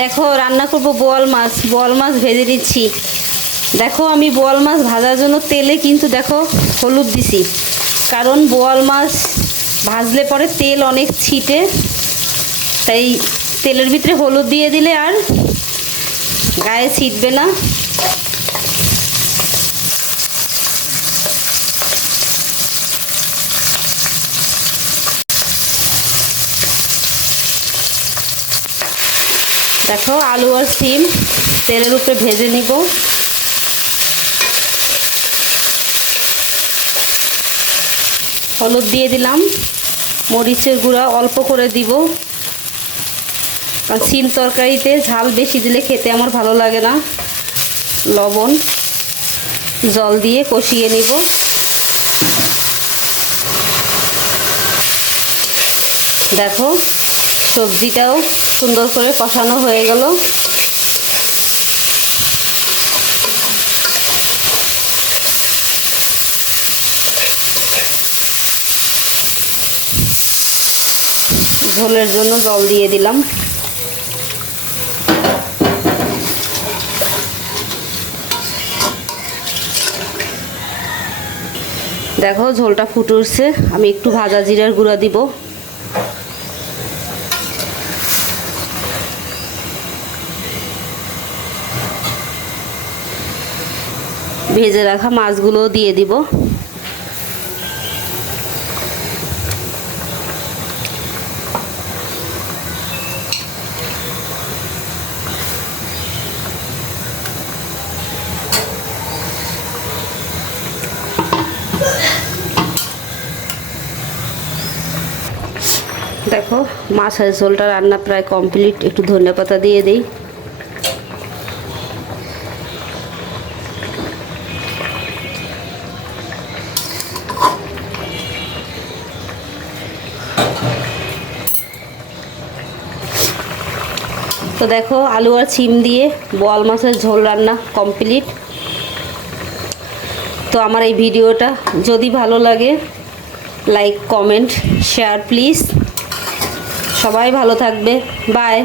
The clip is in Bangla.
দেখো, রান্না করব বোয়াল মাছ বোয়াল মাছ ভেজে দিচ্ছি দেখো, আমি বোয়াল মাছ ভাজার জন্য তেলে কিন্তু দেখো হলুদ দিছি। কারণ বোয়াল মাছ ভাজলে পরে তেল অনেক ছিটে, তাই তেলের ভিতরে হলুদ দিয়ে দিলে আর গায়ে ছিটবে না। দেখো, আলু আর সিম তেলের উপরে ভেজে নিব। হলুদ দিয়ে দিলাম। মরিচের গুঁড়া অল্প করে দিব। কারণ সিম তরকারিতে ঝাল বেশি দিলে খেতে আমার ভালো লাগে না। লবণ, জল দিয়ে কষিয়ে নিব। দেখো সবজিটাও সুন্দর করে কষানো হয়ে গেল। ঝোলের জন্য জল দিয়ে দিলাম। দেখো ঝোলটা ফুটে উঠছে। আমি একটু ভাজা জিরার গুঁড়া দিব। ভেজে রাখা মাছগুলো দিয়ে দিব। দেখো, মাছের ঝোলটা রান্না প্রায় কমপ্লিট একটু ধনে পাতা দিয়ে দিই। তো দেখো আলু আর চিম দিয়ে বোয়াল মাছের ঝোল রান্না কমপ্লিট। তো আমার এই ভিডিওটা যদি ভালো লাগে লাইক কমেন্ট শেয়ার প্লিজ সবাই ভালো থাকবে। বাই